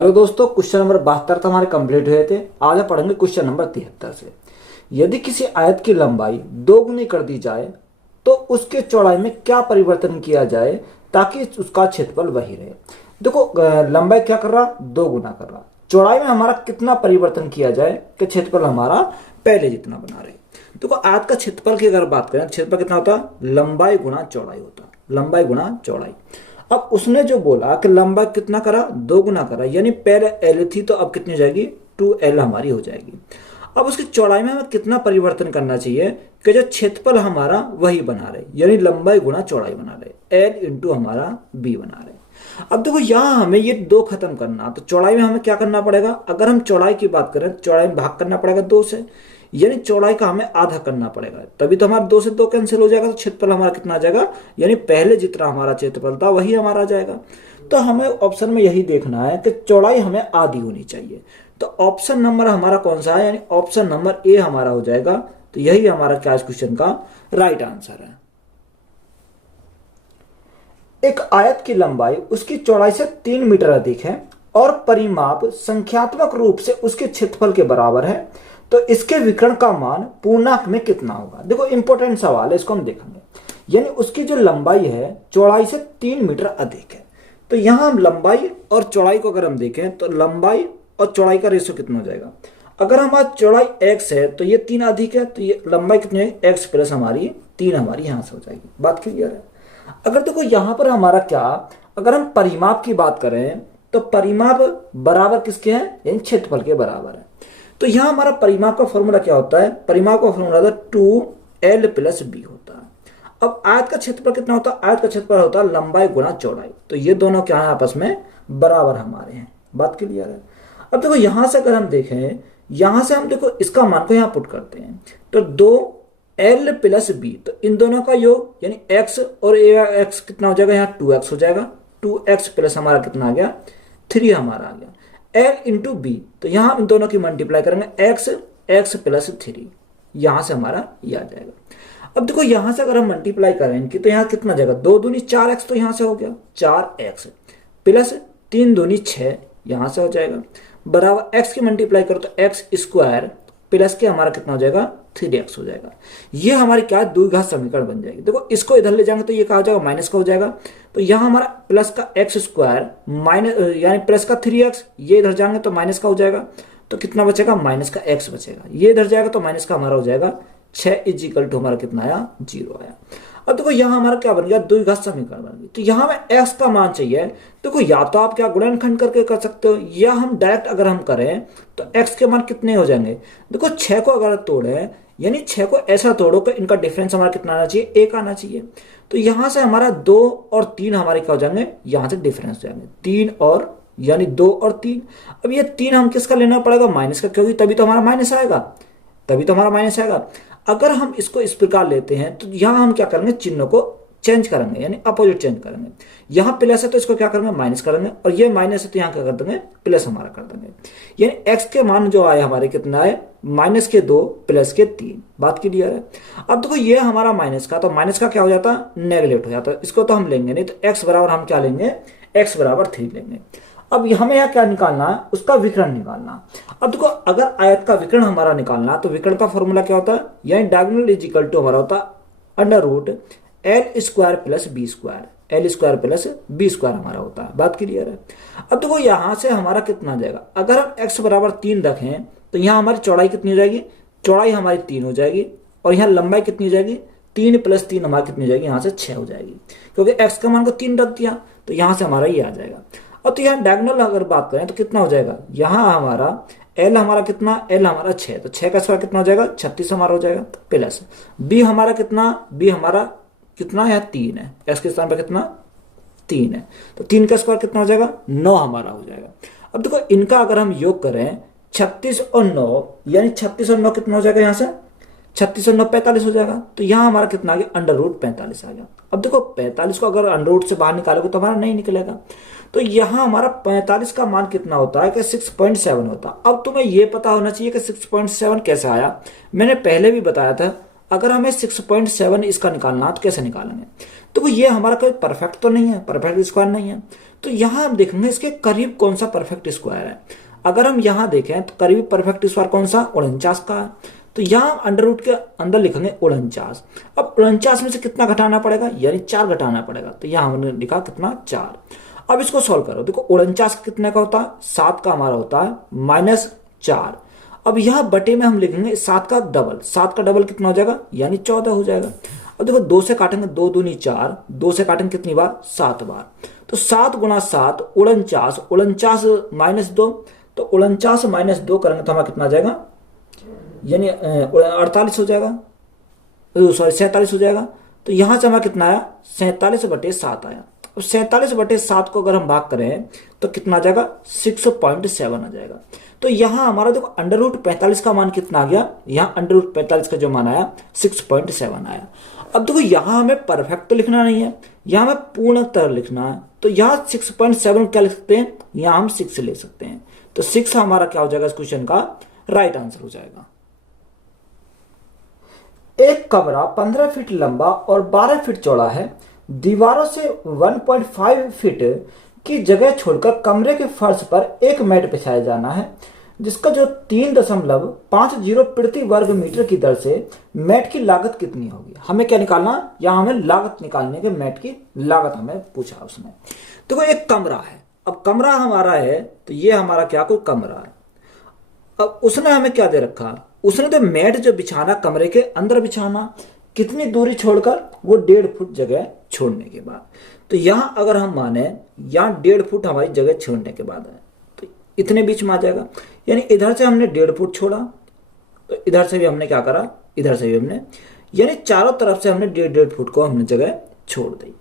Hello दोस्तों, question number 72 तो हमारे कंप्लीट हुए थे। आज हम पढ़ेंगे क्वेश्चन नंबर 73 से। यदि किसी आयत की लंबाई दोगुनी कर दी जाए तो उसके चौड़ाई में क्या परिवर्तन किया जाए ताकि उसका क्षेत्रफल वही रहे। देखो, लंबाई क्या कर रहा, दो गुना कर रहा। चौड़ाई में हमारा कितना परिवर्तन किया जाए कि क्षेत्रफल हमारा पहले जितना बना रहे। देखो, आयत का क्षेत्रफल की अगर बात करें, क्षेत्रफल कितना होता, लंबाई गुना चौड़ाई होता, लंबाई गुना चौड़ाई। अब उसने जो बोला कि लंबाई कितना करा, दो गुना करा, यानी पहले एल थी तो अब कितनी हो जाएगी, 2L हमारी हो जाएगी। अब उसकी चौड़ाई में हमें कितना परिवर्तन करना चाहिए कि जो क्षेत्रफल हमारा वही बना रहे, यानी लंबाई गुना चौड़ाई बना रहे, L इंटू हमारा B बना रहे। अब देखो, यहां हमें ये दो खत्म करना, तो चौड़ाई में हमें क्या करना पड़ेगा, अगर हम चौड़ाई की बात करें, चौड़ाई में भाग करना पड़ेगा दो से, यानी चौड़ाई का हमें आधा करना पड़ेगा, तभी तो हमारा दो से दो कैंसिल हो जाएगा, तो क्षेत्रफल हमारा कितना आ जाएगा, यानी पहले जितना हमारा क्षेत्रफल था वही हमारा आ जाएगा। तो हमें ऑप्शन में यही देखना है कि चौड़ाई हमें आधी होनी चाहिए। तो ऑप्शन नंबर हमारा कौन सा है, यानी ऑप्शन नंबर ए हमारा हो जाएगा। तो यही हमारा क्या इस क्वेश्चन का राइट आंसर है। एक आयत की लंबाई उसकी चौड़ाई से 3 मीटर अधिक है और परिमाप संख्यात्मक रूप से उसके क्षेत्रफल के बराबर है, तो इसके विकर्ण का मान पूर्णांक में कितना होगा। देखो, इंपॉर्टेंट सवाल है, इसको हम देखेंगे। यानी उसकी जो लंबाई है चौड़ाई से 3 मीटर अधिक है, तो यहां हम लंबाई और चौड़ाई को अगर हम देखें तो लंबाई और चौड़ाई का रेशियो कितना हो जाएगा। अगर हमारी चौड़ाई x है तो ये 3 अधिक है, तो ये लंबाई कितनी है, x प्लस हमारी 3 हमारी यहां से हो जाएगी। बात क्लियर है। अगर देखो यहां पर हमारा क्या, अगर हम परिमाप की बात करें तो परिमाप बराबर किसके हैं, यानी क्षेत्रफल के बराबर है। तो यहां हमारा परिमाप का फॉर्मूला क्या होता है, परिमाप का फॉर्मूला होता है 2L प्लस B होता है। अब आयत का क्षेत्रफल कितना होता है, आयत का क्षेत्रफल होता है लंबाई गुना चौड़ाई, तो ये दोनों क्या है, आपस में बराबर हमारे हैं। बात क्लियर है। अब देखो, यहां से अगर हम देखें, यहां से हम देखो इसका मान को यहां पुट करते हैं, तो 2L प्लस B, तो इन दोनों का योग यानी x और x कितना हो जाएगा, यहाँ 2x हो जाएगा। 2x प्लस हमारा कितना आ गया, 3 हमारा आ गया। L इंटू बी, तो यहां हम इन दोनों की मल्टीप्लाई करेंगे, x प्लस 3, यहां से हमारा ये आ जाएगा। अब देखो, यहां से अगर हम मल्टीप्लाई करेंगे तो यहां कितना जाएगा, 2 दूनी 4x, तो यहां से हो गया 4x प्लस 3 दूनी 6, यहां से हो जाएगा, बराबर x की मल्टीप्लाई करो तो x स्क्वायर प्लस के हमारा कितना हो जाएगा, 3x हो जाएगा। ये हमारी क्या है, द्विघात समीकरण बन जाएगी। देखो, इसको इधर ले जाएंगे तो ये कहा जाएगा, माइनस का हो जाएगा, तो यहां हमारा प्लस का x स्क्वायर माइनस यानी प्लस का 3x, ये इधर जाएंगे तो माइनस का हो जाएगा, तो कितना बचेगा, माइनस का x बचेगा। ये इधर जाएगा तो माइनस का हमारा हो जाएगा 6 इजिकल टू हमारा कितना आया, 0 आया। अब देखो, यहां हमारा क्या बन गया, द्विघात समीकरण बन गई। तो यहां में x का मान चाहिए। देखो, या तो आप क्या गुणनखंड करके कर सकते हो, या हम डायरेक्ट अगर हम करें तो x के मान कितने हो जाएंगे। देखो, 6 को अगर तोड़े, यानी 6 को ऐसा तोड़ो कि इनका डिफरेंस हमारा कितना आना चाहिए, 1 आना चाहिए। तो यहां से हमारा 2 और 3 हमारे क्या हो जाएंगे, यहां से डिफरेंस हो जाएंगे 3 और, यानी 2 और 3। अब ये 3 हम किसका लेना पड़ेगा, माइनस का, क्योंकि तभी तो हमारा माइनस आएगा, तभी तो हमारा माइनस आएगा। अगर हम इसको इस प्रकार लेते हैं तो यहां हम क्या करेंगे, चिन्ह को चेंज करेंगे, यानी अपोजिट चेंज करेंगे। यहां प्लस है तो इसको क्या करेंगे, माइनस करेंगे, और ये माइनस है तो यहां क्या कर देंगे, प्लस हमारा कर देंगे। यानी x के मान जो आए हमारे कितना आए, माइनस के 2 प्लस के 3। बात क्लियर है। अब देखो, ये हमारा माइनस का, तो माइनस का क्या हो जाता, नेगलेक्ट हो जाता, इसको तो हम लेंगे नहीं, तो x बराबर हम क्या लेंगे, x बराबर 3 लेंगे। अब हमें यहाँ क्या निकालना है, उसका विकर्ण निकालना। अब देखो, अगर आयत का विकर्ण हमारा निकालना तो विकर्ण का फॉर्मूला क्या होता है, यानी डायगोनल इज इक्वल टू हमारा होता है under root L square plus B square, L square plus B square हमारा होता है। बात क्लियर है। अब देखो, यहां से हमारा कितना आ जाएगा, अगर हम x बराबर 3 रखें तो यहाँ हमारी चौड़ाई कितनी हो जाएगी, चौड़ाई हमारी 3 हो जाएगी, और यहाँ लंबाई कितनी हो जाएगी, 3 प्लस 3 हमारी कितनी हो जाएगी, यहाँ से 6 हो जाएगी, क्योंकि x का मान को 3 रख दिया, तो यहाँ से हमारा ये आ जाएगा। और तो यहाँ डायगोनल अगर बात करें तो कितना हो जाएगा, यहाँ हमारा L हमारा कितना, L हमारा 6, तो 6 का स्क्वायर कितना हो जाएगा, 36 हमारा हो जाएगा, प्लस B हमारा कितना, B हमारा कितना, यहाँ 3 है, x के स्थान पर कितना 3 है, तो 3 का स्क्वायर कितना हो जाएगा, 9 हमारा हो जाएगा। अब देखो, इनका अगर हम योग करें 36 और 9, यानी 36 और 9 कितना हो जाएगा, यहाँ से 36 और 9 45 हो जाएगा, तो यहाँ हमारा कितना आ गया, अंडर रूट 45 आ गया। अब देखो, 45 को अगर अंडर रूट से बाहर निकालोगे तो हमारा नहीं निकलेगा, तो यहाँ हमारा 45 का मान कितना होता है कि 6.7 होता है। अब तुम्हें यह पता होना चाहिए कि 6.7 कैसे आया। मैंने पहले भी बताया था, अगर हमें 6.7 इसका निकालना तो कैसे निकालेंगे। तो ये हमारा कोई परफेक्ट तो नहीं है, परफेक्ट स्क्वायर नहीं है। तो यहाँ हम देखेंगे इसके करीब कौन सा परफेक्ट स्क्वायर है। अगर हम यहाँ देखें तो करीबी परफेक्ट स्क्वायर कौन सा, 49 का है। तो यहाँ अंडर रूट के अंदर लिखेंगे 49। अब 49 में से कितना घटाना पड़ेगा, यानी 4 घटाना पड़ेगा। तो यहाँ हमने लिखा कितना, 4। अब इसको सॉल्व करो, देखो 49 कितने का होता है, 7 का हमारा होता है -4। अब यहाँ बटे में हम लिखेंगे 7 का डबल, 7 का डबल कितना हो जाएगा, यानी 14 हो जाएगा। अब देखो 2 से काटेंगे, 2 दूनी 4, 2 से काटेंगे कितनी बार, 7 बार। तो 7 गुणा 7 49, 49 -2, तो 49 -2 करेंगे तो हमारा कितना आ जाएगा, यानी 48 हो जाएगा, सॉरी 47 हो जाएगा। तो यहां से हमारा कितना आया, 47/7 आया। अब 47/7 को अगर हम भाग करें तो कितना आ जाएगा, 6.7 आ जाएगा। तो यहां हमारा देखो अंडर रूट 45 का मान कितना आ गया, यहाँ अंडर रूट 45 का जो मान आया 6.7 आया। अब देखो यहां हमें परफेक्ट तो लिखना नहीं है, यहां हमें पूर्णतः लिखना है। तो यहाँ 6.7 क्या लिख सकते हैं, यहाँ हम 6 ले सकते हैं। तो 6 हमारा क्या हो जाएगा, इस क्वेश्चन का राइट आंसर हो जाएगा। एक कमरा 15 फीट लंबा और 12 फीट चौड़ा है। दीवारों से 1.5 फीट की जगह छोड़कर कमरे के फर्श पर एक मैट बिछाया जाना है, जिसका जो 3.50 प्रति वर्ग मीटर की दर से मैट की लागत कितनी होगी। हमें क्या निकालना, यहाँ हमें लागत निकालने के, मैट की लागत हमें पूछा उसने। देखो एक कमरा है, अब कमरा हमारा है तो ये हमारा क्या, कोई कमरा है। अब उसने हमें क्या दे रखा, उसने तो मैट जो बिछाना कमरे के अंदर बिछाना, कितनी दूरी छोड़कर, वो 1.5 फुट जगह छोड़ने के बाद। तो यहां अगर हम माने यहाँ 1.5 फुट हमारी जगह छोड़ने के बाद है, तो इतने बीच में आ जाएगा। यानी इधर से हमने 1.5 फुट छोड़ा, तो इधर से भी हमने क्या करा, इधर से भी हमने, यानी चारों तरफ से हमने 1.5 फुट को हमने जगह छोड़ दी।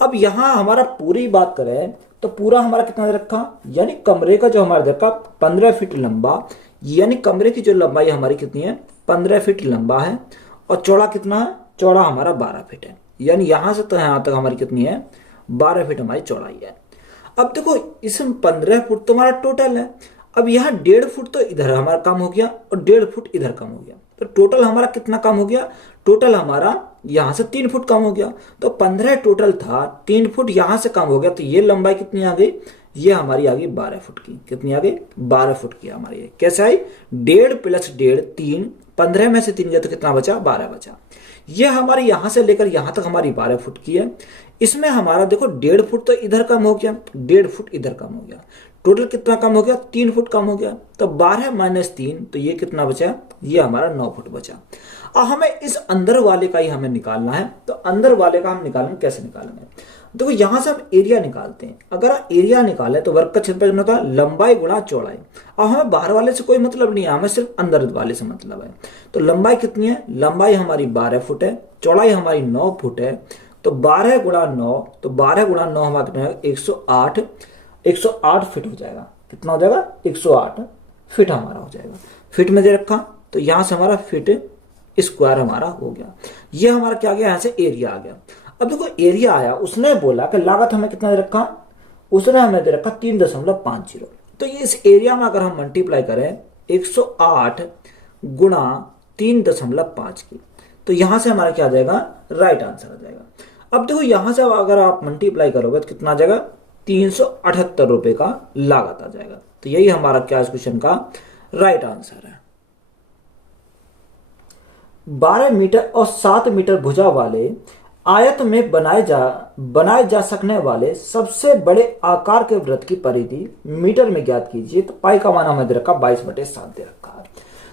अब यहां हमारा पूरी बात करें तो पूरा हमारा कितना दे रखा, यानी कमरे का जो हमारा दे रखा 15 फीट लंबा, यानी कमरे की जो लंबाई हमारी कितनी है, 15 फीट लंबा है। और चौड़ा कितना है, चौड़ा हमारा 12 फीट है। यानी यहां से तो यहां तक हमारी कितनी है, 12 फीट हमारी चौड़ाई है। अब देखो इसमें 15 फुट तो हमारा टोटल है। अब यहाँ 1.5 फुट तो इधर हमारा कम हो गया और 1.5 फुट इधर कम हो गया। तो टोटल हमारा कितना कम हो गया, टोटल हमारा यहां से 3 फुट कम हो गया। तो 15 टोटल था, 3 फुट यहां से कम हो गया। तो ये लंबाई कितनी आ गई, ये हमारी आ गई 12 फुट की। कितनी आ गई, 12 फुट की हमारी। कैसे आई, 1.5 + 1.5 3, 15 में से 3 गया तो कितना बचा, 12 बचा। ये हमारी यहां से लेकर यहां तक हमारी 12 फुट की है। इसमें हमारा देखो 1.5 फुट तो इधर कम हो गया, 1.5 फुट इधर कम हो गया। टोटल कितना कम हो गया, 3 फुट कम हो गया। तो 12 - 3, तो ये कितना बचा, ये हमारा 9 फुट बचा। अब हमें इस अंदर वाले का ही हमें निकालना है। तो अंदर वाले का हम निकालेंगे, कैसे निकालेंगे, देखो यहां से हम एरिया निकालते हैं। अगर एरिया निकाले तो वर्ग का क्षेत्रफल होता है लंबाई गुणा चौड़ाई। अब हमें बाहर वाले से कोई मतलब नहीं है, हमें सिर्फ अंदर वाले से मतलब है। तो लंबाई कितनी है, लंबाई हमारी 12 फुट है, चौड़ाई हमारी 9 फुट है। तो 12 × 9, तो 12 × 9 हमारा कितना है, 108 फीट हो जाएगा। कितना हो जाएगा, 108 फीट हमारा हो जाएगा। फीट में दे रखा, तो यहां से हमारा फीट स्क्वायर हमारा हो गया। ये हमारा क्या आ गया, यहां से एरिया आ गया। अब देखो एरिया आया, उसने बोला कि लागत हमें कितना दे रखा, उसने हमें दे रखा 3.50। तो ये इस एरिया में अगर हम मल्टीप्लाई करें 108 गुणा 3.5 की, तो यहां से हमारा क्या आ जाएगा, राइट आंसर आ जाएगा। अब देखो यहां से अगर आप मल्टीप्लाई करोगे तो कितना आ जाएगा, 378 रुपए का लागत आ जाएगा। तो यही हमारा क्या इस क्वेश्चन का राइट आंसर है। 12 मीटर और 7 मीटर भुजा वाले आयत में बनाए जा सकने वाले सबसे बड़े आकार के वृत्त की परिधि मीटर में ज्ञात कीजिए। तो पाई का मान हमें दे रखा 22/7 दे रखा है।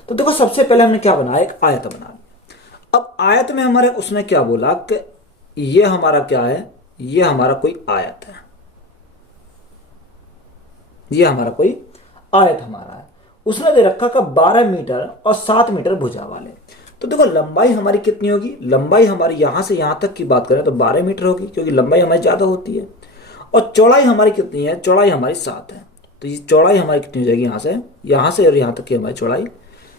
तो देखो सबसे पहले हमने क्या बनाया, एक आयत बना। अब आयत में हमारे उसने क्या बोला कि ये हमारा क्या है, ये हमारा कोई आयत है, ये हमारा कोई आयत हमारा है। उसने दे रखा का 12 मीटर और 7 मीटर भुजा वाले। तो देखो लंबाई हमारी कितनी होगी, लंबाई हमारी यहां से यहां तक की बात करें तो 12 मीटर होगी, क्योंकि लंबाई हमारी ज्यादा होती है। और चौड़ाई हमारी कितनी है, चौड़ाई हमारी 7 है। तो ये चौड़ाई हमारी कितनी हो जाएगी, यहां से और यहां तक की हमारी चौड़ाई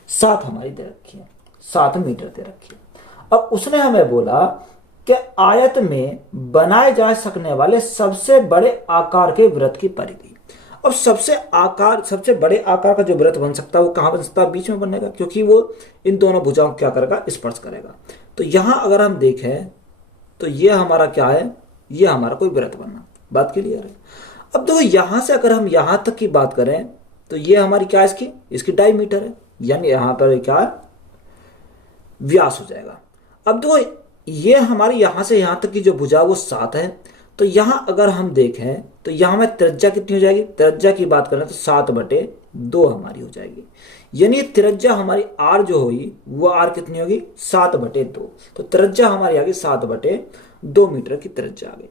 7 हमारी दे रखी है, 7 मीटर दे रखी है। अब उसने हमें बोला कि आयत में बनाए जा सकने वाले सबसे बड़े आकार के वृत्त की परिधि। अब सबसे बड़े आकार का जो वृत्त बन सकता है वो कहां बन सकता है, बीच में बनेगा, क्योंकि वो इन दोनों भुजाओं को क्या करेगा, स्पर्श करेगा। तो यहां अगर हम देखें तो ये हमारा क्या है, ये हमारा कोई वृत्त बना। बात क्लियर है। अब देखो यहां से अगर हम यहां तक की बात करें तो ये हमारी क्या है, इसकी डायमीटर है, यानी यहां पर क्या है, व्यास हो जाएगा। अब देखो ये हमारी यहां से यहां तक की जो भुजा वो 7 है, तो यहां अगर हम देखें तो यहां में त्रिज्या कितनी हो जाएगी, त्रिज्या की बात करें तो 7/2 हमारी हो जाएगी। यानी त्रिज्या हमारी आर जो हुई वो आर कितनी होगी, 7/2। तो त्रिज्या हमारी आ गई 7/2 मीटर की त्रिज्या आ गई।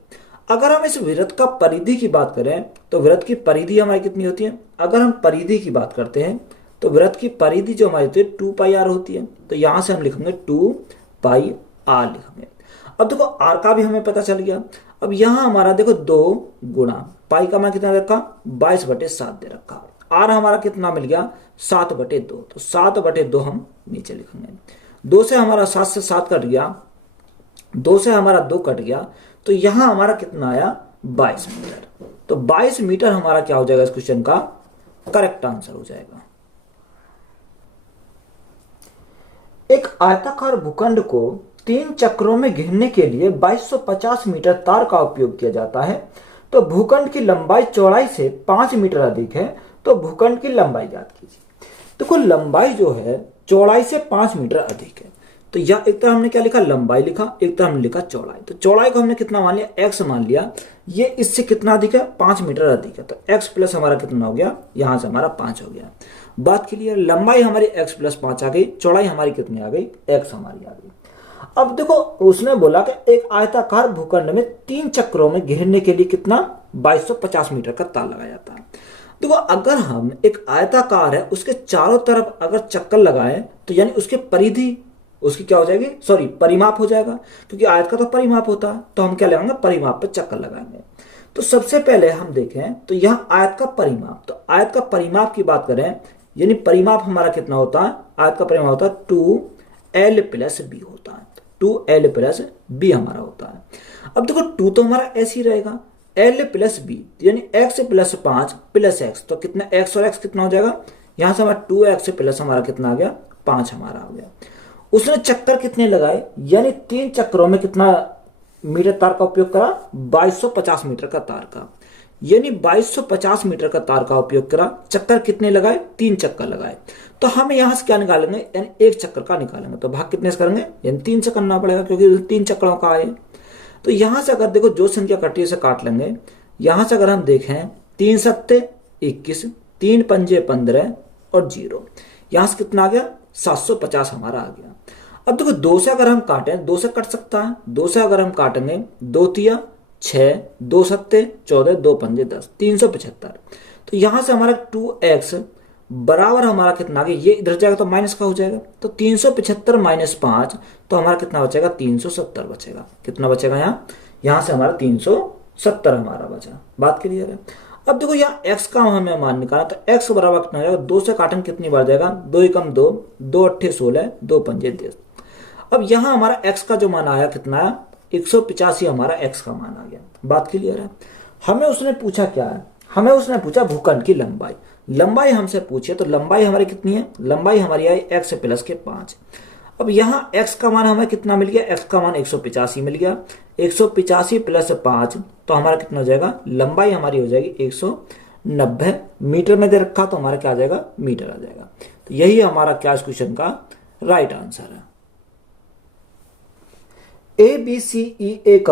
अगर हम इस वृत्त का परिधि की बात करें तो वृत्त की परिधि हमारी कितनी होती है, अगर हम परिधि की बात करते हैं तो वृत्त की परिधि जो हमारी होती है 2πr होती है। तो यहां से हम लिखेंगे 2πr लिखेंगे। अब देखो आर का भी हमें पता चल गया। अब यहां हमारा देखो 2 गुणा पाई का मान कितना रखा, 22/7 दे रखा। आर हमारा कितना मिल गया, 7/2। तो 7/2 हम नीचे लिखेंगे। 2 से हमारा 7 से 7 कट गया, 2 से हमारा 2 कट गया, तो यहां हमारा कितना आया, 22 मीटर। तो 22 मीटर हमारा क्या हो जाएगा, इस क्वेश्चन का करेक्ट आंसर हो जाएगा। एक आयताकार भूखंड को 3 चक्रों में घेरने के लिए 2250 मीटर तार का उपयोग किया जाता है। तो भूखंड की लंबाई चौड़ाई से 5 मीटर अधिक है, तो भूखंड की लंबाई ज्ञात कीजिए। देखो लंबाई जो है चौड़ाई से 5 मीटर अधिक है, तो यह एक तरह हमने क्या लिखा, लंबाई लिखा, एक तरह हमने लिखा चौड़ाई। तो चौड़ाई को हमने कितना मान लिया, x मान लिया। ये इससे कितना अधिक है, 5 मीटर अधिक है, तो x प्लस हमारा कितना हो गया, यहां से हमारा 5 हो गया। बात क्लियर। लंबाई हमारी x + 5 आ गई, चौड़ाई हमारी कितनी आ गई, x हमारी आ गई। अब देखो उसने बोला कि एक आयताकार भूखंड में 3 चक्रों में घेरने के लिए कितना, 2250 मीटर का तार लगाया जाता है। देखो अगर हम एक आयताकार है उसके चारों तरफ अगर चक्कर लगाएं तो यानी उसके परिधि उसकी क्या हो जाएगी, सॉरी परिमाप हो जाएगा, क्योंकि आयत का तो परिमाप होता है। तो हम क्या लगाएंगे, परिमाप पे चक्कर लगाएंगे। तो सबसे पहले हम देखें तो यहाँ आयत का परिमाप, तो आयत का परिमाप की बात करें यानी परिमाप हमारा कितना होता है, आयत का परिमाप होता है 2l + b होता है, 2l + b हमारा होता है। अब देखो 2 तो हमारा ऐसे ही रहेगा, l + b यानी x + 5 + x, तो कितना x और x कितना हो जाएगा, यहां से हमारा 2x प्लस हमारा कितना आ गया, 5 हमारा आ गया। उसने चक्कर कितने लगाए, यानी 3 चक्रों में कितना मीटर तार का उपयोग करा, 2250 मीटर का तार का, यानी 2250 मीटर का तार का उपयोग करा। चक्कर कितने लगाए, 3 चक्कर लगाए। तो हम यहां से क्या निकालेंगे, यानी 1 चक्कर का निकालेंगे। तो भाग कितने से करेंगे, यानी 3 से करना पड़ेगा क्योंकि 3 चक्करों का आए। तो यहां से अगर देखो जो संख्या कटी है उसे काट लेंगे। यहां से अगर हम देखें 3 सत्ते 21, 3 पंजे 15 और 0, यहां से कितना आ गया, 750 हमारा आ गया। अब देखो 2 से अगर हम काटें, 2 से कट सकता है, 2 से अगर हम काटेंगे 2 तिया 6, 2 सत्ते 14, 2 पंजे 10, 375। तो यहां से हमारा 2x बराबर हमारा कितना आ गया, ये इधर जाएगा तो माइनस का हो जाएगा, तो 375 - 5, तो हमारा कितना बचेगा, 370 बचेगा। कितना बचेगा यहां से हमारा 370 हमारा बचा। बात क्लियर है। अब देखो यहाँ x का हमें मान निकाला, तो x बराबर कितना हो जाएगा, 2 से काटेंगे कितनी बार जाएगा, 2 एकम 2, 2 अट्ठे 16, 2 पंजे 10। अब यहाँ हमारा x का जो मान आया कितना है, 185 हमारा x का मान आ गया। बात क्लियर है। हमें उसने पूछा क्या है, हमें उसने पूछा भूखंड की लंबाई। लंबाई हमसे पूछे तो लंबाई हमारी कितनी है, लंबाई हमारी आई x + 5। अब यहाँ x का मान हमें कितना मिल गया, x का मान 185 मिल गया, 185 + 5, तो हमारा कितना हो जाएगा, लंबाई हमारी हो जाएगी 190 मीटर में दे रखा, तो हमारा क्या आ जाएगा, मीटर आ जाएगा। तो यही हमारा क्या इस क्वेश्चन का राइट आंसर है। ABCE एक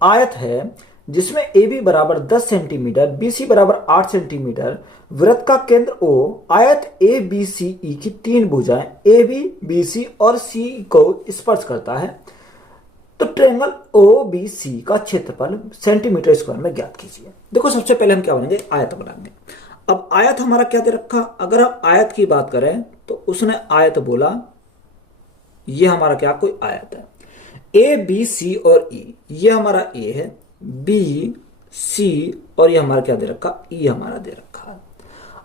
आयत है जिसमें AB बराबर 10 सेंटीमीटर, BC बराबर 8 सेंटीमीटर, वृत्त का केंद्र O, आयत ABCE की 3 भुजाएं AB, BC और CE को स्पर्श करता है। तो ट्रायंगल OBC का क्षेत्रफल सेंटीमीटर स्क्वायर में ज्ञात कीजिए। देखो सबसे पहले हम क्या बनाएंगे, आयत बनाएंगे। अब आयत हमारा क्या दे रखा, अगर हम आयत की बात करें तो उसने आयत बोला, ये हमारा क्या कोई आयत है, A, B, C और E, ये हमारा A है, B, C और ये हमारा क्या दे रखा, E हमारा दे रखा है।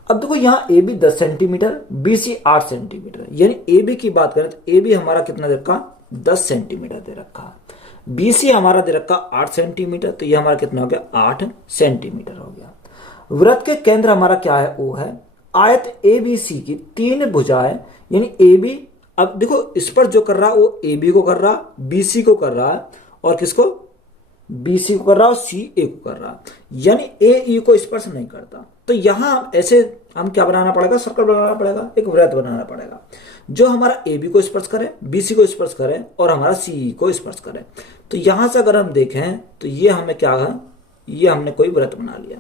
अब देखो यहाँ AB 10 सेंटीमीटर, BC 8 सेंटीमीटर, यानी AB की बात करें तो AB हमारा कितना दे रखा, 10 सेंटीमीटर दे रखा है। BC हमारा दे रखा 8 सेंटीमीटर, तो ये हमारा कितना हो गया, 8 सेंटीमीटर हो गया। वृत्त के केंद्र हमारा क्या है, O है। आयत ABC की 3 भुजाएं यानी AB, अब देखो इस पर जो कर रहा है वो AB को कर रहा, BC को कर रहा है और किसको, बी सी को कर रहा और सी ए को कर रहा, यानी ए ई को स्पर्श नहीं करता। तो यहां ऐसे हम क्या बनाना पड़ेगा, सर्कल बनाना पड़ेगा, एक वृत्त बनाना पड़ेगा जो हमारा ए बी को स्पर्श करे, बी सी को स्पर्श करे और हमारा सी ई को स्पर्श करे। तो यहां से अगर हम देखें तो ये हमें क्या है, ये हमने कोई वृत्त बना लिया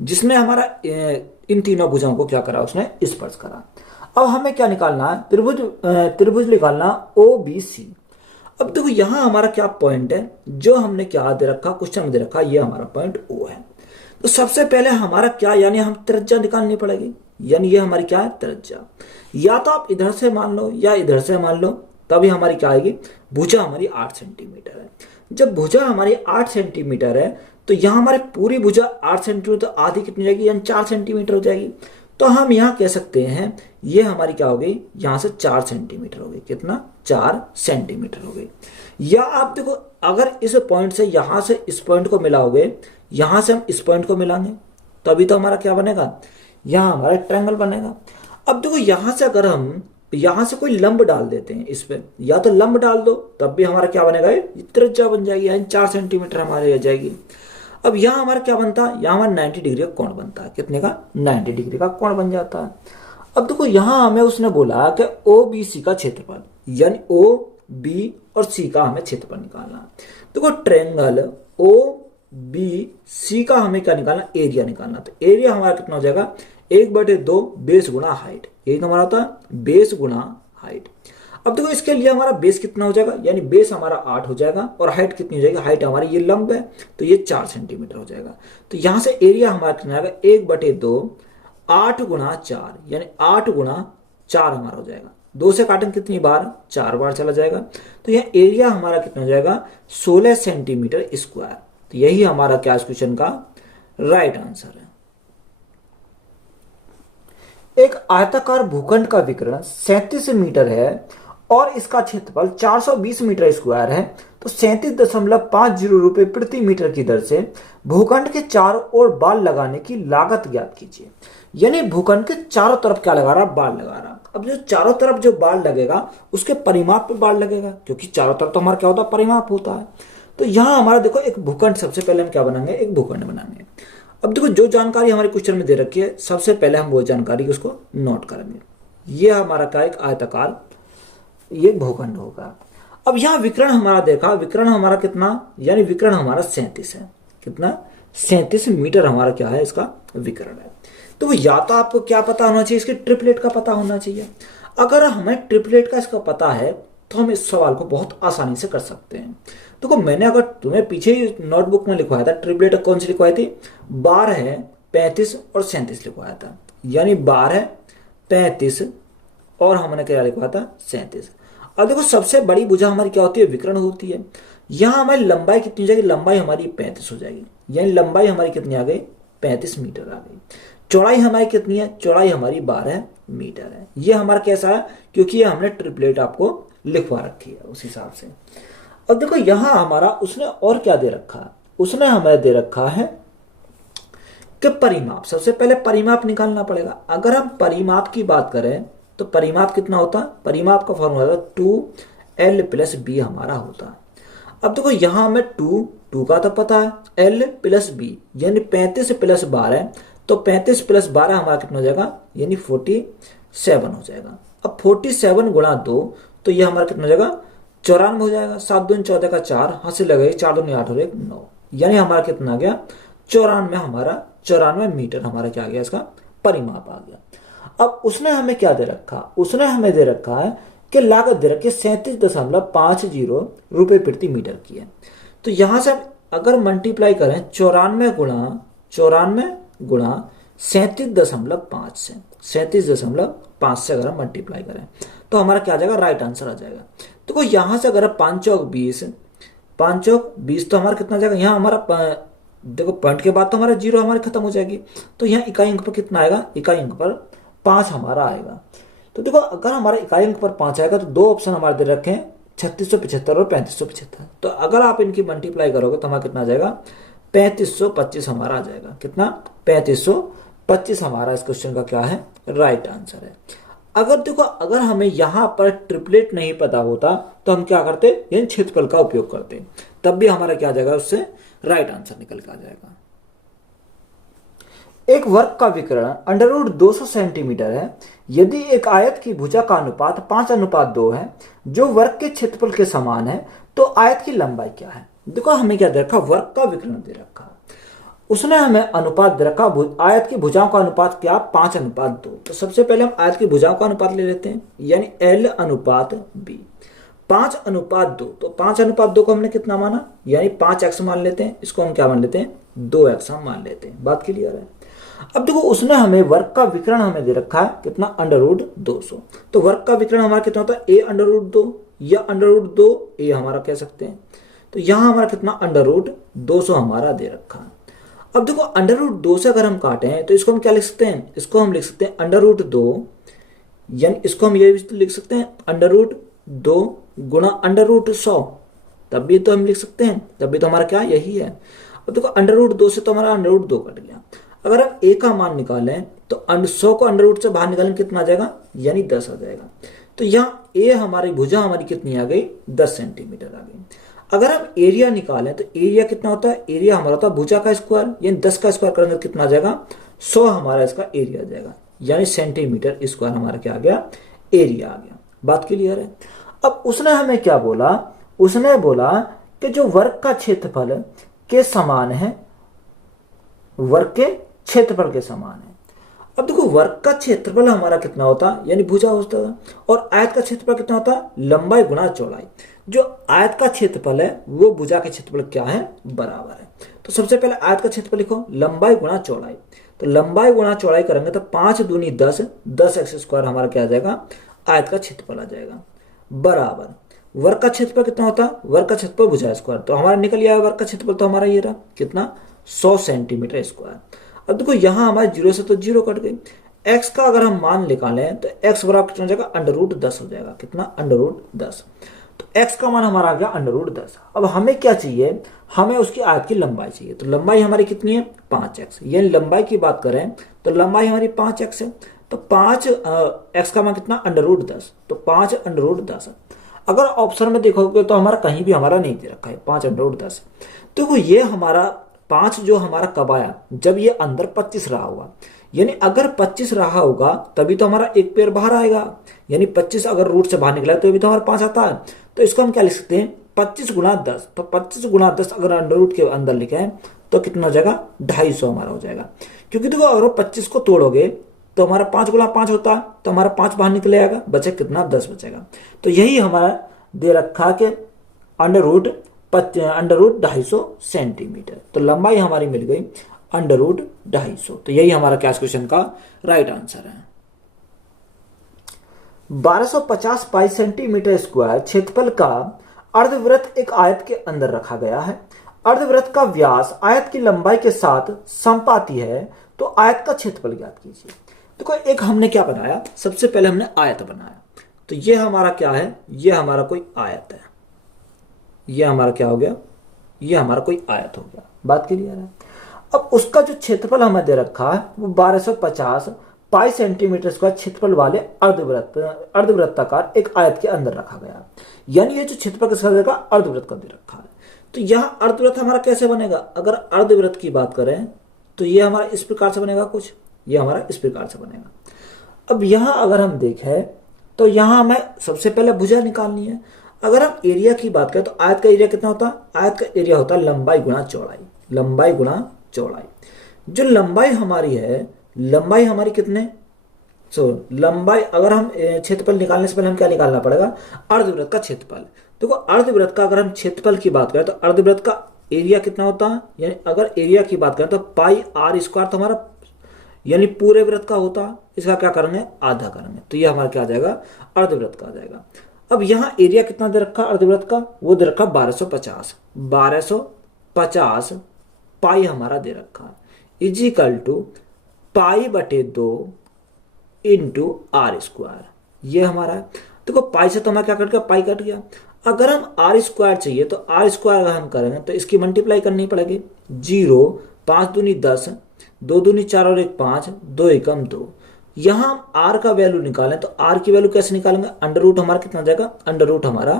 जिसने हमारा इन तीनों भुजाओं को क्या करा, उसने स्पर्श करा। अब हमें क्या निकालना है, त्रिभुज निकालना ओ बी सी। अब देखो यहां हमारा क्या पॉइंट है, जो हमने क्या दे रखा, क्वेश्चन में दे रखा, ये हमारा पॉइंट ओ है। तो सबसे पहले हमारा क्या, यानी हम त्रिज्या निकालनी पड़ेगी, यानी ये हमारी क्या है, त्रिज्या। या तो आप इधर से मान लो या इधर से मान लो, तभी हमारी क्या आएगी, भुजा हमारी 8 सेंटीमीटर है। जब भुजा हमारी 8 सेंटीमीटर है तो यहाँ हमारी पूरी भुजा 8 सेंटीमीटर, तो आधी कितनी जाएगी, यानी 4 सेंटीमीटर हो जाएगी। तो हम यहाँ कह सकते हैं ये हमारी क्या हो गई, यहाँ से 4 सेंटीमीटर हो गई, कितना, 4 सेंटीमीटर हो गई। या आप देखो अगर इस पॉइंट से यहाँ से इस पॉइंट को मिलाओगे, यहाँ से हम इस पॉइंट को मिलाएंगे, तभी तो हमारा क्या बनेगा, यहाँ हमारा ट्रायंगल बनेगा। अब देखो यहाँ से अगर हम यहाँ से कोई लंब डाल देते हैं इस पे, या तो लंब डाल दो तब भी हमारा क्या बनेगा, ये त्रिज्या बन जाएगी, यानी 4 सेंटीमीटर हमारी आ जाएगी। अब यहाँ हमारा क्या बनता है, यहाँ हमारा 90 डिग्री का कोण बनता है, कितने का, 90 डिग्री का कोण बन जाता है। अब देखो यहाँ हमें उसने बोला कि ओ बी सी का क्षेत्रफल, यानी ओ बी और सी का हमें क्षेत्रफल निकालना है। देखो ट्रायंगल ओ बी सी का हमें क्या निकालना, एरिया निकालना। तो एरिया हमारा कितना हो जाएगा, 1/2 बेस गुणा हाइट, यही हमारा होता है बेस गुणा हाइट। अब देखो इसके लिए हमारा बेस कितना हो जाएगा, यानी बेस हमारा 8 हो जाएगा और हाइट कितनी हो जाएगी, हाइट हमारी ये लंब है तो ये 4 सेंटीमीटर हो जाएगा। तो यहां से एरिया हमारा कितना आएगा, 1/2 8 गुणा 4, यानी 8 गुणा 4 हमारा हो जाएगा। 2 से काटें कितनी बार, 4 बार चला जाएगा। तो यह एरिया हमारा कितना हो जाएगा, 16 सेंटीमीटर स्क्वायर। तो यही हमारा क्या इस क्वेश्चन का राइट आंसर है। एक आयताकार भूखंड का विकर्ण 37 मीटर है और इसका क्षेत्रफल 420 मीटर स्क्वायर है। तो 37.50 रुपए प्रति मीटर की दर से भूखंड के चारों ओर बाल लगाने की लागत ज्ञात कीजिए। यानी भूखंड के चारों तरफ क्या लगा रहा, बाल लगा रहा। अब जो चारों तरफ जो बाल लगेगा उसके परिमाप पे बाल लगेगा, क्योंकि चारों तरफ तो हमारा क्या होता है, परिमाप होता है। तो यहाँ हमारा देखो एक भूखंड, सबसे पहले हम क्या बनाएंगे, एक भूखंड बनाएंगे। अब देखो जो जानकारी हमारे क्वेश्चन में दे रखी है, सबसे पहले हम वो जानकारी उसको नोट करेंगे। ये हमारा क्या, एक आयताकार ये भूखंड होगा। अब यहाँ विकर्ण हमारा देखा, विकर्ण हमारा कितना, यानी विकर्ण हमारा 37 है, कितना, 37 मीटर हमारा क्या है, इसका विकर्ण है। तो या तो आपको क्या पता होना चाहिए, इसके ट्रिपलेट का पता होना चाहिए। अगर हमें ट्रिपलेट का इसका पता है तो हम इस सवाल को बहुत आसानी से कर सकते हैं। देखो मैंने अगर तुम्हें पीछे ही नोटबुक में लिखवाया था, ट्रिपलेट कौन सी लिखवाई थी, 12 है, 35 और 37 लिखवाया था। यानी 12, 35 और हमने क्या लिखवाया था, 37। अब देखो सबसे बड़ी भुजा हमारी क्या होती है, विकर्ण होती है। यहाँ हमारी लंबाई कितनी हो जाएगी, लंबाई हमारी 35 हो जाएगी, यानी लंबाई हमारी कितनी आ गई, 35 मीटर आ गई। चौड़ाई हमारी कितनी है, चौड़ाई हमारी 12 मीटर है। ये हमारा कैसा है, क्योंकि ये हमने ट्रिपलेट आपको लिखवा रखी है उस हिसाब से। अब देखो यहां हमारा उसने और क्या दे रखा है, उसने हमें दे रखा है कि परिमाप। सबसे पहले परिमाप निकालना पड़ेगा। अगर हम परिमाप की बात करें तो परिमाप कितना होता है, परिमाप का फॉर्मूला होता है 2L + B हमारा होता है। अब देखो यहां हमें 2 का तो पता है, L + B यानी 35 + 12, तो 35 + 12 हमारा कितना हो जाएगा, यानी 47 हो जाएगा। अब 47 गुणा 2, तो ये हमारा कितना हो जाएगा, 94 हो जाएगा। 7 दूनी 14 का 4, हाथ से लगेगा, 4 दूनी 8 और 1 9, यानी हमारा कितना आ गया, 94 हमारा 94 मीटर हमारा क्या आ गया, इसका परिमाप आ गया। अब उसने हमें क्या दे रखा, उसने हमें दे रखा है कि लागत दे रखी है 37.50 रुपए प्रति मीटर की है। तो यहां से अगर मल्टीप्लाई करें 94 गुणा 37.5 से, 37.5 से अगर हम मल्टीप्लाई करें तो हमारा क्या आ जाएगा, राइट आंसर आ जाएगा। तो यहां से अगर 5 चौक 20, 5 चौक 20 तो हमारा कितना जाएगा, यहाँ हमारा देखो पॉइंट के बाद तो हमारा 0 हमारी खत्म हो जाएगी। तो यहाँ इकाई अंक पर कितना आएगा, इकाई अंक पर 5 हमारा आएगा। तो देखो अगर हमारा इकाई अंक पर 5 आएगा तो 2 ऑप्शन हमारे दे रखे हैं, 3675 और 3575। तो अगर आप इनकी मल्टीप्लाई करोगे तो हमारा कितना आ जाएगा, 3525 हमारा आ जाएगा। कितना, 3525 हमारा इस क्वेश्चन का क्या है, राइट आंसर है। अगर देखो अगर हमें यहां पर ट्रिपलेट नहीं पता होता तो हम क्या करते, यानी क्षेत्रफल का उपयोग करते, तब भी हमारा क्या आ जाएगा, उससे राइट आंसर निकल के आ जाएगा। एक वर्ग का विकर्ण अंडर रूट 200 सेंटीमीटर है। यदि एक आयत की भुजा का अनुपात 5:2 है जो वर्ग के क्षेत्रफल के समान है, तो आयत की लंबाई क्या है। देखो हमें क्या दे रखा, वर्ग का विकर्ण दे रखा, उसने हमें अनुपात दे रखा, आयत की भुजाओं का अनुपात क्या, 5:2। तो सबसे पहले हम आयत की भुजाओं का अनुपात ले लेते हैं, यानी L/B 5:2। तो 5:2 को हमने कितना माना, यानी 5x मान लेते हैं, इसको हम क्या मान लेते हैं, 2x हम मान लेते हैं। बात क्लियर है। अब देखो उसने हमें वर्ग का विकर्ण हमें दे रखा है कितना, √200। तो वर्ग का विकर्ण हमारा कितना होता है, a√2 या √2a हमारा कह सकते हैं। तो यहां हमारा कितना, √200 हमारा दे रखा है। अब देखो √2 से अगर हम काटें तो इसको हम क्या लिख सकते हैं, इसको हम लिख सकते हैं √2, यानी इसको हम ये भी लिख सकते हैं √2 गुणा √100, तब भी तो हम लिख सकते हैं, तब भी तो हमारा क्या यही है। अब देखो √2 से तो हमारा √2 कट गया। अगर हम a का मान निकालें तो 100 को √ से बाहर निकालें कितना आ जाएगा, यानी 10 आ जाएगा। तो यहाँ a हमारी भुजा हमारी कितनी आ गई, 10 सेंटीमीटर आ गई। अगर हम एरिया निकालें तो एरिया कितना होता है, एरिया हमारा होता है भुजा का स्क्वायर, यानी 10 का स्क्वायर करेंगे कितना आ जाएगा, 100 हमारा इसका एरिया आ जाएगा, यानी सेंटीमीटर स्क्वायर हमारा क्या आ गया, एरिया आ गया। बात क्लियर है। अब उसने हमें क्या बोला, उसने बोला कि जो वर्ग का क्षेत्रफल के समान है, वर्ग के क्षेत्रफल के समान है। अब देखो वर्ग का क्षेत्रफल हमारा कितना होता, यानी भुजा होता है, और आयत का क्षेत्रफल कितना होता, लंबाई गुणा चौड़ाई। जो आयत का क्षेत्रफल है वो भुजा के क्षेत्रफल क्या है, बराबर है। तो सबसे पहले आयत का क्षेत्रफल लिखो, लंबाई गुणा चौड़ाई। तो लंबाई गुणा चौड़ाई करेंगे तो 5 दूनी 10, 10x² हमारा क्या आ जाएगा, आयत का क्षेत्रफल आ जाएगा, बराबर वर्ग का क्षेत्रफल कितना होता, वर्ग का क्षेत्रफल भुजा स्क्वायर। तो हमारा निकल गया वर्ग का क्षेत्रफल, तो हमारा ये रहा कितना, 100 सेंटीमीटर स्क्वायर। अब देखो यहाँ हमारे 0 से तो 0 कट गई। x का अगर हम मान निकालें तो x बराबर कितना हो जाएगा, √10 हो जाएगा, कितना, √10। तो x का मान हमारा आ गया √10। अब हमें क्या चाहिए, हमें उसकी आयत की लंबाई चाहिए। तो लंबाई हमारी कितनी है, 5x, यानी लंबाई की बात करें तो लंबाई हमारी 5x है। तो 5 x का मान कितना, √10, तो 5 √10। अगर ऑप्शन में देखोगे तो हमारा कहीं भी हमारा नहीं दे रखा है 5 √10। देखो ये हमारा 5 जो हमारा कब आया, जब ये अंदर 25 रहा होगा, यानी अगर 25 रहा होगा तभी तो हमारा एक पैर बाहर आएगा, यानी 25 अगर रूट से बाहर निकला तो भी तो हमारा 5 आता है। तो इसको हम क्या लिख सकते हैं, 25 गुणा 10। तो 25 गुणा 10 अगर अंडर रूट के अंदर लिखे हैं तो कितना हो जाएगा, 250 हमारा हो जाएगा। क्योंकि देखो अगर 25 को तोड़ोगे तो हमारा 5 गुणा 5 होता है, तो हमारा 5 बाहर निकले आएगा, बचे कितना, 10 बचेगा। तो यही हमारा दे रखा कि अंडर रूट 250 सेंटीमीटर। तो लंबाई हमारी मिल गई √250। तो यही हमारा क्या क्वेश्चन का राइट आंसर है। 1250 पाई सेंटीमीटर स्क्वायर क्षेत्रफल का अर्धवृत्त एक आयत के अंदर रखा गया है। अर्धवृत्त का व्यास आयत की लंबाई के साथ संपाती है, तो आयत का क्षेत्रफल ज्ञात कीजिए। देखो एक हमने क्या बनाया, सबसे पहले हमने आयत बनाया। तो ये हमारा क्या है, ये हमारा कोई आयत है, ये हमारा क्या हो गया, ये हमारा कोई आयत हो गया। बात क्लियर है। अब उसका जो क्षेत्रफल हमें दे रखा है वो 1250 पाई सेंटीमीटर स्क्वायर क्षेत्रफल वाले अर्धवृत्ताकार एक आयत के अंदर रखा गया, यानी ये जो क्षेत्रफल किसका दे रखा, अर्धवृत्त का दे रखा है। तो यहाँ अर्धवृत्त हमारा कैसे बनेगा, अगर अर्धवृत्त की बात करें तो ये हमारा इस प्रकार से बनेगा, कुछ ये हमारा इस प्रकार से बनेगा। अब यहाँ अगर हम देखें तो यहाँ हमें सबसे पहले भुजा निकालनी है। अगर हम एरिया की बात करें तो आयत का एरिया कितना होता है, आयत का एरिया होता है लंबाई गुणा चौड़ाई, लंबाई गुणा चौड़ाई। जो लंबाई हमारी है, लंबाई हमारी कितने, लंबाई अगर हम क्षेत्रफल निकालने से पहले हम क्या निकालना पड़ेगा, अर्धवृत्त का क्षेत्रफल। देखो अर्धवृत्त का अगर हम क्षेत्रफल की बात करें तो अर्धवृत्त का एरिया कितना होता है, यानी अगर एरिया की बात करें तो πr² तो हमारा यानी पूरे वृत्त का होता है, इसका क्या करेंगे, आधा करेंगे। तो ये हमारा क्या आ जाएगा, अर्धवृत्त का आ जाएगा। अब यहाँ एरिया कितना दे रखा अर्धवृत्त का, वो दे रखा 1250 पाई हमारा दे रखा इजिकल टू π/2 इंटू r²। ये हमारा है। देखो पाई से तो हमारा क्या कट गया, पाई कट गया। अगर हम r² चाहिए तो r² अगर हम करेंगे तो इसकी मल्टीप्लाई करनी पड़ेगी। 0 5 दूनी 10, 2 दूनी 4 और 1 5, 2 एकम 2। यहाँ हम r का वैल्यू निकालें तो r की वैल्यू कैसे निकालेंगे, अंडर रूट हमारा कितना आ जाएगा, अंडर रूट हमारा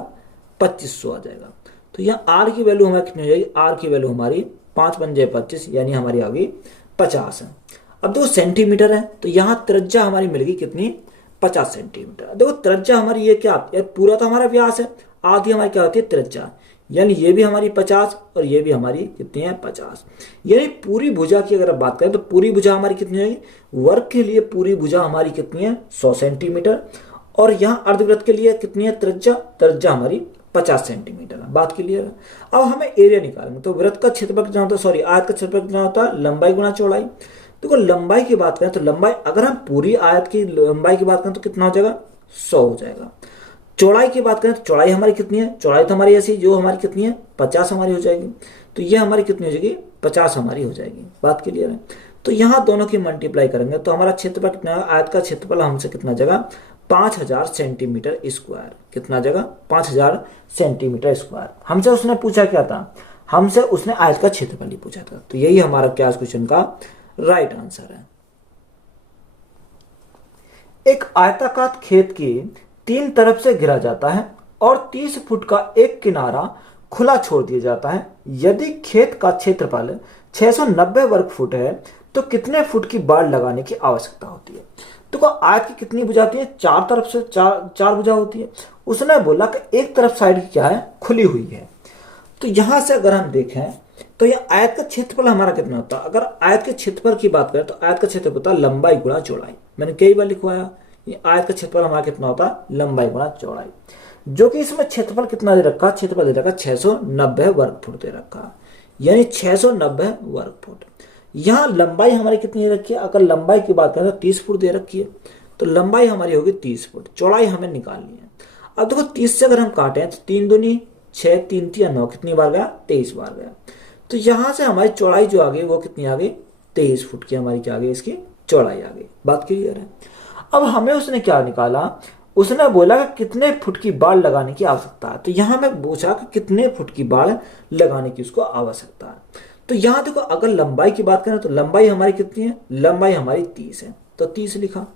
2500 आ जाएगा। तो यहाँ आर की वैल्यू हमारी कितनी हो जाएगी, आर की वैल्यू हमारी 5 पंजे 25 यानी हमारी आ गई 50 है। अब देखो सेंटीमीटर है तो यहाँ त्रिज्या हमारी मिल गई कितनी, 50 सेंटीमीटर। देखो त्रिज्या हमारी ये क्या, पूरा तो हमारा व्यास है, आधी हमारी क्या होती है त्रिज्या, यानी ये भी हमारी 50 और ये भी हमारी कितनी है 50। यानी पूरी भुजा की अगर बात करें तो पूरी भुजा हमारी कितनी होगी, वर्ग के लिए पूरी भुजा हमारी कितनी है 100 सेंटीमीटर, और यहाँ अर्धवृत्त के लिए कितनी है त्रिज्या, त्रिज्या हमारी 50 सेंटीमीटर है। बात क्लियर है। अब हमें एरिया निकालेंगे, तो वृत्त का क्षेत्रफल कितना होता है, सॉरी आयत का क्षेत्रफल कितना होता है, लंबाई गुणा चौड़ाई। देखो लंबाई की बात करें तो लंबाई, अगर हम पूरी आयत की लंबाई की बात करें तो कितना हो जाएगा 100 हो जाएगा। चौड़ाई की बात करें तो चौड़ाई हमारी कितनी है, चौड़ाई तो हमारी ऐसी जो हमारी कितनी है 50 हमारी हो जाएगी, तो ये हमारी कितनी हो जाएगी 50 हमारी हो जाएगी। बात क्लियर है। तो यहाँ दोनों की मल्टीप्लाई करेंगे तो हमारा क्षेत्रफल कितना है, आयत का क्षेत्रफल हमसे कितना जगह 5000 सेंटीमीटर स्क्वायर, कितना जगह 5000 सेंटीमीटर स्क्वायर। हमसे उसने पूछा क्या था, हमसे उसने आयत का क्षेत्रफल ही पूछा था, तो यही हमारा क्या क्वेश्चन का राइट आंसर है। एक आयताकार खेत की 3 तरफ से घिरा जाता है और 30 फुट का एक किनारा खुला छोड़ दिया जाता है। यदि खेत का क्षेत्रफल 690 वर्ग फुट है तो कितने फुट की बाड़ लगाने की आवश्यकता होती है। तो आयत की कितनी भुजा होती है, 4 तरफ से चार भुजा होती है। उसने बोला कि एक तरफ साइड की क्या है, खुली हुई है। तो यहां से अगर हम देखें तो यह आयत का क्षेत्रफल हमारा कितना होता है। अगर आयत के क्षेत्रफल की बात करें तो आयत का क्षेत्रफल होता है लंबाई गुणा चौड़ाई। मैंने कई बार लिखवाया, ये आयत का क्षेत्रफल हमारा कितना होता है, लंबाई गुणा चौड़ाई, जो कि इसमें क्षेत्रफल कितना दे रखा, क्षेत्रफल दे रखा 690 वर्ग फुट दे रखा, यानी 690 वर्ग फुट। यहाँ लंबाई हमारी कितनी रखी है, अगर लंबाई की बात करें तो 30 फुट दे रखी है, तो लंबाई हमारी होगी 30 फुट, चौड़ाई हमें निकालनी है। अब देखो 30 से अगर हम काटें तो 3 दूनी 6, 3 तिया 9, कितनी बार गया 23 बार गया। तो यहां से हमारी चौड़ाई जो आ गई वो कितनी आ गई, 23 फुट की हमारी क्या आ गई, इसकी चौड़ाई आ गई। बात क्लियर है। अब हमें उसने क्या निकाला, उसने बोला कि कितने फुट की बाड़ लगाने की आवश्यकता है। तो यहां मैं पूछा कि कितने फुट की बाड़ लगाने की उसको आवश्यकता है। तो यहां देखो अगर लंबाई की बात करें तो लंबाई हमारी कितनी है, लंबाई हमारी 30 है, तो 30 लिखा।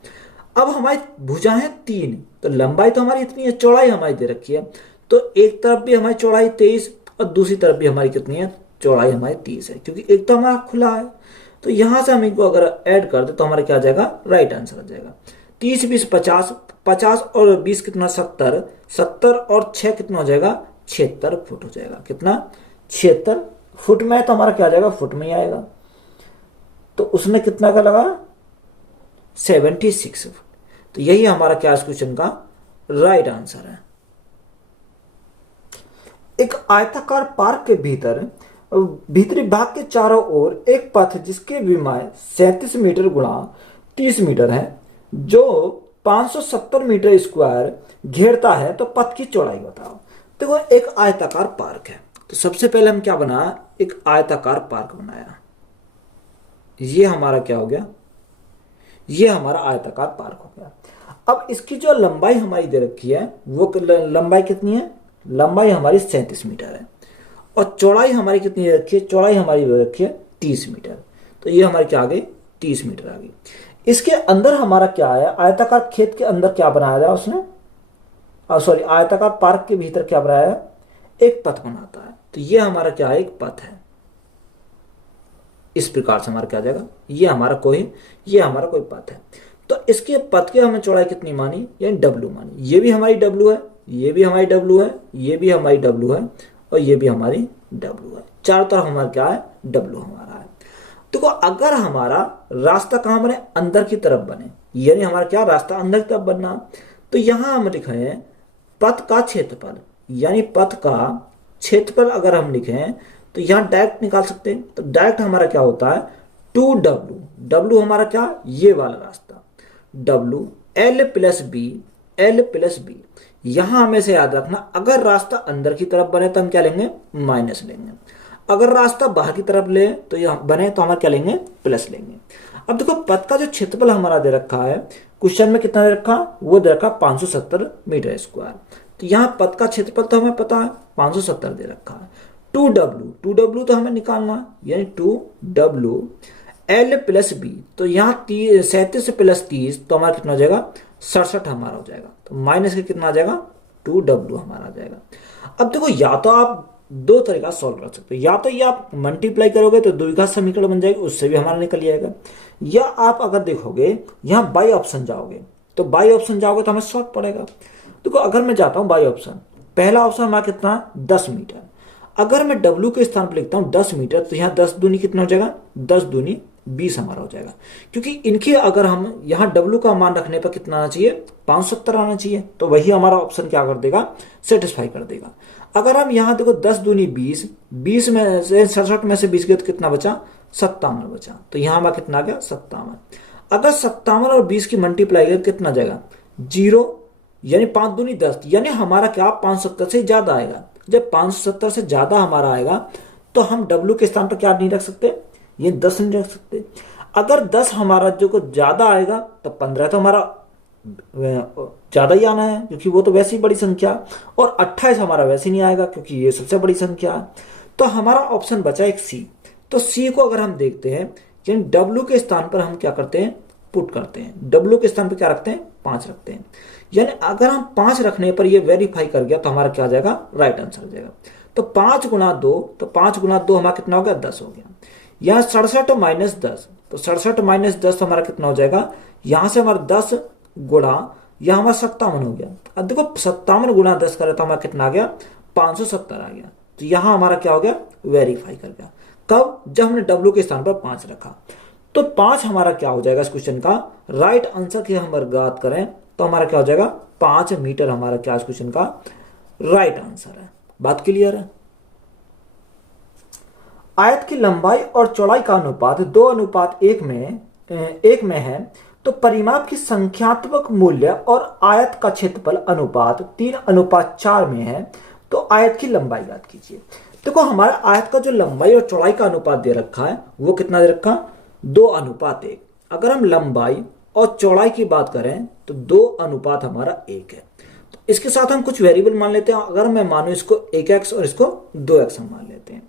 अब हमारी भुजा है 3, तो लंबाई तो हमारी इतनी है, चौड़ाई हमारी दे रखी है, तो एक तरफ भी हमारी चौड़ाई 23 और दूसरी तरफ भी हमारी कितनी है, चौड़ाई हमारी 30 है, क्योंकि एक तो हमारा खुला है। तो यहां से हम इनको अगर ऐड कर दे तो हमारा क्या आ जाएगा, राइट आंसर आ जाएगा। 30 20 50, 50 और 20 कितना 70, 70 और 6 कितना हो जाएगा 76 फुट हो जाएगा। कितना 76 फुट में, तो हमारा क्या आ जाएगा, फुट में ही आएगा। तो उसने कितना का लगा 76 फुट। तो यही हमारा क्या इस क्वेश्चन का राइट आंसर है। एक आयताकार पार्क के भीतरी भाग के चारों ओर एक पथ जिसके विमाएं 37 मीटर गुणा 30 मीटर है, जो 570 मीटर स्क्वायर घेरता है, तो पथ की चौड़ाई बताओ। देखो एक आयताकार पार्क है, तो सबसे पहले हम क्या बनाया, एक आयताकार पार्क बनाया। ये हमारा क्या हो गया, ये हमारा आयताकार पार्क हो गया। अब इसकी जो लंबाई हमारी दे रखी है वो लंबाई कितनी है, लंबाई हमारी 37 मीटर है, और चौड़ाई हमारी कितनी दे रखी है, चौड़ाई हमारी दे रखी है 30 मीटर। तो ये हमारी क्या आ गई, 30 मीटर आ गई। इसके अंदर हमारा क्या है, आयताकार खेत के अंदर क्या बनाया था उसने, सॉरी आयताकार पार्क के भीतर क्या बनाया है, एक पथ बनाता है। तो ये हमारा क्या है, एक पथ है। इस प्रकार से हमारा क्या आ जाएगा, ये हमारा कोई पथ है। तो इसके पथ की हमने चौड़ाई कितनी मानी, यानी W मानी। ये भी हमारी W है, ये भी हमारी W है, ये भी हमारी W है, और ये भी हमारी W है। चारों तरफ हमारा क्या है, W हमारा है। देखो अगर हमारा रास्ता कहां बने, अंदर की तरफ बने, यानी हमारा क्या रास्ता अंदर की तरफ बनना, तो यहां हम लिखे हैं पथ का क्षेत्रफल, यानी पथ का क्षेत्रफल अगर हम लिखें तो यहां डायरेक्ट निकाल सकते हैं। तो डायरेक्ट हमारा क्या होता है 2W, W हमारा क्या, ये वाला रास्ता, W L प्लस बी। यहां हमें से याद रखना, अगर रास्ता अंदर की तरफ बने तो हम क्या लेंगे, माइनस लेंगे। अगर रास्ता बाहर की तरफ ले तो यहां बने तो हम क्या लेंगे, प्लस लेंगे। अब देखो पथ का जो क्षेत्रफल हमारा दे रखा है, क्वेश्चन में कितना दे रखा, वो दे रखा 570 मीटर स्क्वायर। तो यहाँ पथ का क्षेत्रफल तो हमें पता है 570 दे रखा है। 2W तो हमें निकालना, यानी 2W L प्लस बी, तो यहाँ 37 प्लस 30, तो हमारा कितना हो जाएगा 67 हमारा हो जाएगा। तो माइनस के कितना आ जाएगा 2W हमारा आ जाएगा। अब देखो या तो आप दो तरीका सॉल्व कर सकते हो। या तो ये आप मल्टीप्लाई करोगे तो द्विघात समीकरण बन जाएगी, उससे भी हमारा निकल जाएगा। या आप अगर देखोगे यहाँ बाई ऑप्शन जाओगे, तो बाई ऑप्शन जाओगे तो हमें शॉर्ट पड़ेगा। देखो अगर मैं जाता हूँ बाई ऑप्शन, पहला ऑप्शन हमारा कितना 10 मीटर। अगर मैं W के स्थान पर लिखता हूँ 10 मीटर, तो यहाँ 10 दूनी कितना हो जाएगा, 10 दूनी 20 हमारा हो जाएगा। क्योंकि इनके अगर हम यहाँ W का मान रखने पर कितना आना चाहिए, 570 आना चाहिए। तो वही हमारा ऑप्शन क्या कर देगा, सेटिस्फाई कर देगा। अगर हम यहाँ देखो 10 दूनी 20, 20 में से 67 में से 20 गए तो कितना बचा, 57 बचा। तो यहाँ हमारा कितना आ गया, 57। अगर 57 और 20 की मल्टीप्लाई करें कितना जाएगा, 0, यानी 5 दूनी 10, यानी हमारा क्या 570 से ज्यादा आएगा। जब 570 से ज्यादा हमारा आएगा तो हम W के स्थान पर क्या नहीं रख सकते, ये 10 नहीं रख सकते। अगर 10 हमारा जो को ज्यादा आएगा तो 15 तो हमारा ज्यादा ही आना है, क्योंकि वो तो वैसे ही बड़ी संख्या, और 28 हमारा वैसे नहीं आएगा क्योंकि ये सबसे बड़ी संख्या है। तो हमारा ऑप्शन बचा एक सी। तो सी को अगर हम देखते हैं, यानी W के स्थान पर हम क्या करते हैं, पुट करते हैं। W के स्थान पर क्या रखते हैं, 5 रखते हैं। यानी अगर हम 5 रखने पर ये वेरीफाई कर गया तो हमारा क्या आ जाएगा, राइट आंसर आ जाएगा। तो 5 गुना 2, तो 5 गुना 2 हमारा कितना हो गया, 10 हो गया। यहाँ 67 माइनस 10, तो 67 माइनस 10 तो हमारा कितना हो जाएगा, यहाँ से हमारा 10 गुणा, यहाँ हमारा 57 हो गया। अब देखो 57 गुना 10 करे तो हमारा कितना आ गया, 570 आ गया। तो यहाँ हमारा क्या हो गया, वेरीफाई कर गया। कब, जब हमने W के स्थान पर 5 रखा। तो 5 हमारा क्या हो जाएगा इस क्वेश्चन का राइट आंसर की हम बात करें तो हमारा क्या हो जाएगा, 5 मीटर हमारा क्या इस क्वेश्चन का राइट आंसर है। बात क्लियर है। आयत की लंबाई और चौड़ाई का अनुपात 2:1 में है, तो परिमाप की संख्यात्मक मूल्य और आयत का क्षेत्रफल अनुपात 3:4 में है, तो आयत की लंबाई ज्ञात कीजिए। देखो हमारा आयत का जो लंबाई और चौड़ाई का अनुपात दे रखा है वो कितना दे रखा, 2:1। अगर हम लंबाई और चौड़ाई की बात करें तो 2:1 हमारा 1 है। तो इसके साथ हम कुछ वेरिएबल मान लेते हैं। अगर मैं मानूं इसको 1x और इसको 2x हम मान लेते हैं।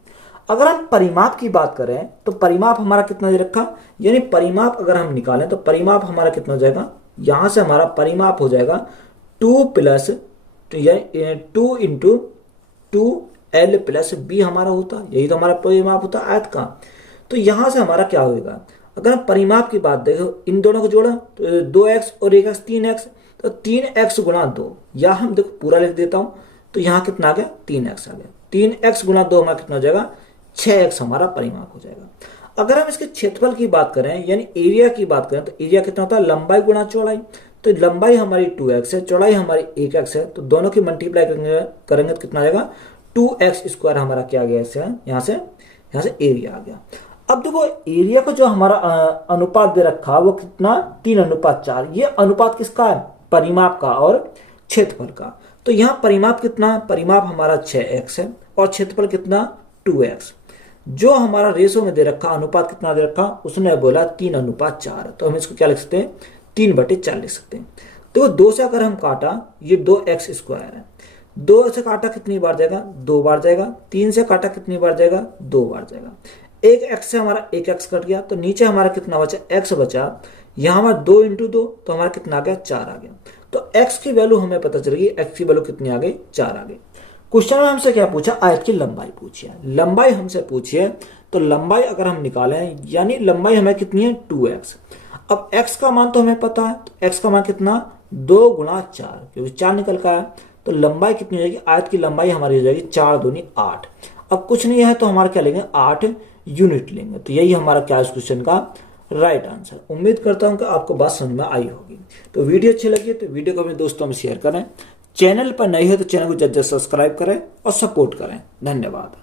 अगर हम परिमाप की बात करें तो परिमाप हमारा कितना दे रखा, यानी परिमाप अगर हम निकालें तो परिमाप हमारा कितना हो जाएगा, यहां से हमारा परिमाप हो जाएगा 2 plus 2 into 2l plus b हमारा होता, यही तो हमारा परिमाप होता आयत का। तो यहां से हमारा क्या होगा, अगर हम परिमाप की बात देखो, इन दोनों को जोड़ा तो 2x और 1x 3x, तो 3x गुणा 2, या हम देखो पूरा लिख देता हूं, तो यहाँ कितना आ गया, 3x आ गया। 3x गुणा 2 हमारा कितना हो जाएगा, 6x हमारा परिमाप हो जाएगा। अगर हम इसके क्षेत्रफल की बात करें यानी एरिया की बात करें तो एरिया कितना होता है, लंबाई गुणा चौड़ाई। तो लंबाई हमारी 2x है, चौड़ाई हमारी 1x है, तो दोनों की मल्टीप्लाई करेंगे तो कितना आ जाएगा, 2x स्क्वायर हमारा क्या आ गया, यहाँ से एरिया आ गया। अब देखो एरिया को जो हमारा अनुपात दे रखा वो कितना, 3:4। ये अनुपात किसका है, परिमाप का और क्षेत्रफल का। तो यहाँ परिमाप कितना, परिमाप हमारा 6x है और क्षेत्रफल कितना 2x। जो हमारा रेशो में दे रखा अनुपात कितना दे रखा, उसने बोला 3:4। तो हम इसको क्या लिख सकते हैं, 3/4 लिख सकते हैं। देखो 2 से अगर हम काटा, ये 2x स्क्वायर है। 2 से काटा कितनी बार जाएगा, 2 बार जाएगा। 3 से काटा कितनी बार जाएगा, 2 बार जाएगा। 1x से हमारा 1x कट गया, तो नीचे हमारा कितना बचा, x बचा। यहाँ हमारा 2 इंटू 2, तो हमारा कितना आ गया, 4 आ गया। तो x की वैल्यू हमें पता चल गई, x की वैल्यू कितनी आ गई, 4 आ गई। क्वेश्चन में हमसे क्या पूछा, आयत की लंबाई पूछिए। लंबाई हमसे पूछिए तो लंबाई अगर हम निकालें, यानी लंबाई हमें कितनी है, 2x। अब x का मान तो हमें पता है, तो x का मान कितना, 2 गुणा 4, क्योंकि 4 निकल का है। तो लंबाई कितनी हो जाएगी, आयत की लंबाई हमारी हो जाएगी 4 दूनी 8। अब कुछ नहीं है तो हमारा क्या लेंगे, 8 यूनिट लेंगे। तो यही हमारा क्या इस क्वेश्चन का राइट आंसर। उम्मीद करता हूं कि आपको बात समझ में आई होगी। तो वीडियो अच्छी लगी तो वीडियो को अपने दोस्तों में शेयर करें। चैनल पर नए हो तो चैनल को जल्द सब्सक्राइब करें और सपोर्ट करें। धन्यवाद।